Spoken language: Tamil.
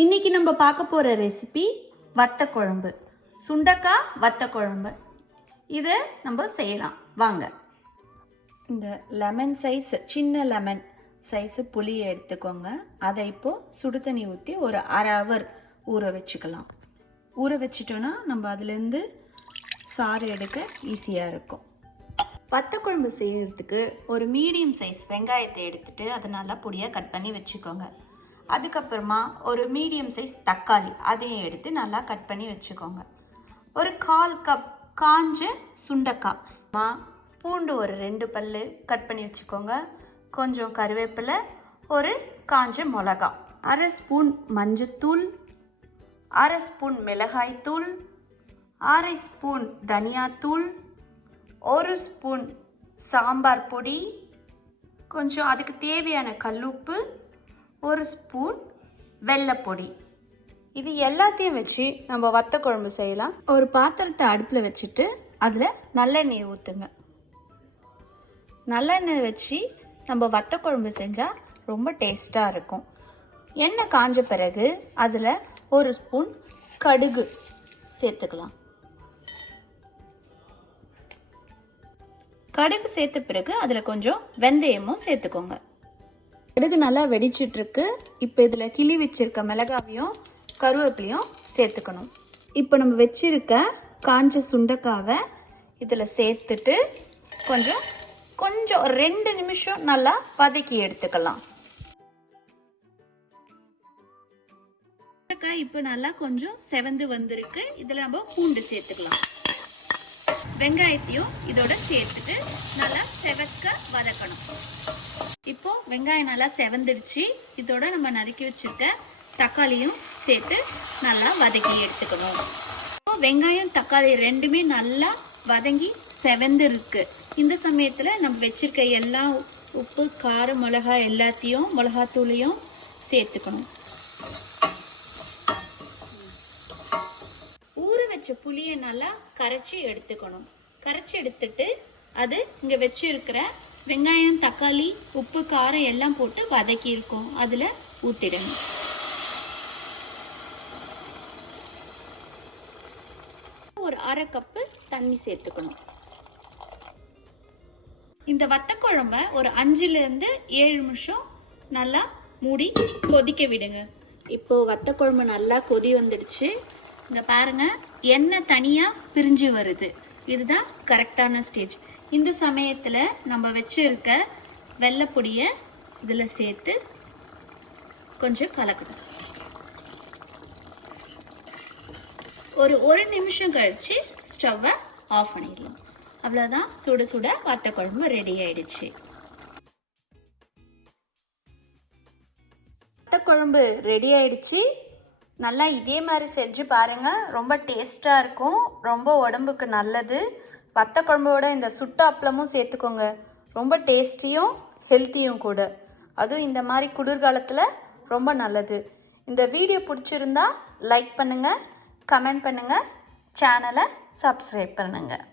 இன்றைக்கி நம்ம பார்க்க போகிற ரெசிபி வத்த குழம்பு, சுண்டக்காய் வத்த குழம்பு. இதை நம்ம செய்யலாம் வாங்க. இந்த லெமன் சைஸ், சின்ன லெமன் சைஸு புளியை எடுத்துக்கோங்க. அதை இப்போது சுடு தண்ணி ஊற்றி ஒரு அரை ஹவர் ஊற வச்சுக்கலாம். ஊற வச்சிட்டோன்னா நம்ம அதுலேருந்து சாறு எடுக்க ஈஸியாக இருக்கும். வத்த குழம்பு செய்கிறதுக்கு ஒரு மீடியம் சைஸ் வெங்காயத்தை எடுத்துகிட்டு அதை நல்லா பொடியாக கட் பண்ணி வச்சுக்கோங்க. அதுக்கப்புறமா ஒரு மீடியம் சைஸ் தக்காளி அதையும் எடுத்து நல்லா கட் பண்ணி வச்சுக்கோங்க. ஒரு 1/4 கப் காஞ்ச சுண்டக்காய், பூண்டு ஒரு 2 பல்லு கட் பண்ணி வச்சுக்கோங்க. கொஞ்சம் கருவேப்பிலை, ஒரு காஞ்ச மிளகா, 1/2 ஸ்பூன் மஞ்சத்தூள், 1/2 ஸ்பூன் மிளகாய்த்தூள், 1/2 ஸ்பூன் தனியாத்தூள், 1 ஸ்பூன் சாம்பார் பொடி, கொஞ்சம் அதுக்கு தேவையான கல்லுப்பு, 1 ஸ்பூன் வெள்ளைப்பொடி. இது எல்லாத்தையும் வச்சு நம்ம வத்த குழம்பு செய்யலாம். ஒரு பாத்திரத்தை அடுப்பில் வச்சுட்டு அதில் நல்லெண்ணெய் ஊற்றுங்க. நல்லெண்ணெய் வச்சு நம்ம வத்த குழம்பு செஞ்சால் ரொம்ப டேஸ்ட்டாக இருக்கும். எண்ணெய் காஞ்ச பிறகு அதில் 1 ஸ்பூன் கடுகு சேர்த்துக்கலாம். கடுகு சேர்த்த பிறகு அதில் கொஞ்சம் வெந்தயமும் சேர்த்துக்கோங்க. கடுகு நல்லா வெடிச்சிட்ருக்கு. இப்போ இதில் கிளி வச்சிருக்க மிளகாவையும் கருவேப்பிலையும் சேர்த்துக்கணும். இப்போ நம்ம வச்சிருக்க காஞ்ச சுண்டக்காவை இதில் சேர்த்துட்டு கொஞ்சம் 2 நிமிஷம் நல்லா வதக்கி எடுத்துக்கலாம். சுண்டக்காய் இப்போ நல்லா கொஞ்சம் செவந்து வந்திருக்கு. இதில் நம்ம பூண்டு சேர்த்துக்கலாம். வெங்காயத்தையும் இதோட சேர்த்துட்டு நல்லா செவக்க வதக்கணும். இப்போ வெங்காயம் நல்லா செவந்துடுச்சு. இதோட நம்ம நறுக்கி வச்சிருக்க தக்காளியும் சேர்த்து நல்லா வதக்கி எடுத்துக்கணும். இப்போ வெங்காயம் தக்காளி ரெண்டுமே நல்லா வதங்கி செவந்து இருக்கு. இந்த சமயத்தில் நம்ம வச்சிருக்க எல்லா உப்பு, காரம், மிளகாய் எல்லாத்தையும், மிளகாத்தூளையும் சேர்த்துக்கணும். ஊற வச்ச புளியை நல்லா கரைச்சி எடுத்துக்கணும். கரைச்சி எடுத்துட்டு அது இங்கே வச்சிருக்கிற வெங்காயம், தக்காளி, உப்பு, காரம் எல்லாம் போட்டு வதக்கி இருக்கும் அதில் ஊற்றிடணும். ஒரு 1/2 கப்பு தண்ணி சேர்த்துக்கணும். இந்த வத்த குழம்ப ஒரு 5லேருந்து 7 நிமிஷம் நல்லா மூடி கொதிக்க விடுங்க. இப்போ வத்த குழம்பு நல்லா கொதி வந்துடுச்சு. இங்க பாருங்க, எண்ணெய் தனியாக பிரிஞ்சு வருது. இதுதான் கரெக்டான ஸ்டேஜ். இந்த சமயத்தில் நம்ம வச்சிருக்க வெள்ளைப்பொடியை இதில் சேர்த்து கொஞ்சம் கலக்கணும். ஒரு நிமிஷம் கழிச்சு ஸ்டவ்வை ஆஃப் பண்ணிடலாம். அவ்வளோதான், சுட சுட வத்த குழம்பு ரெடி ஆயிடுச்சு. வத்த குழம்பு ரெடி ஆயிடுச்சு. நல்லா இதே மாதிரி செஞ்சு பாருங்கள். ரொம்ப டேஸ்ட்டாக இருக்கும், ரொம்ப உடம்புக்கு நல்லது. வத்த குழம்போட இந்த சுட்ட அப்பளமும் சேர்த்துக்கோங்க. ரொம்ப டேஸ்டியும் ஹெல்த்தியும் கூட. அதுவும் இந்த மாதிரி குளிர்காலத்தில் ரொம்ப நல்லது. இந்த வீடியோ பிடிச்சிருந்தா லைக் பண்ணுங்கள், கமெண்ட் பண்ணுங்கள், சேனலை சப்ஸ்கிரைப் பண்ணுங்கள்.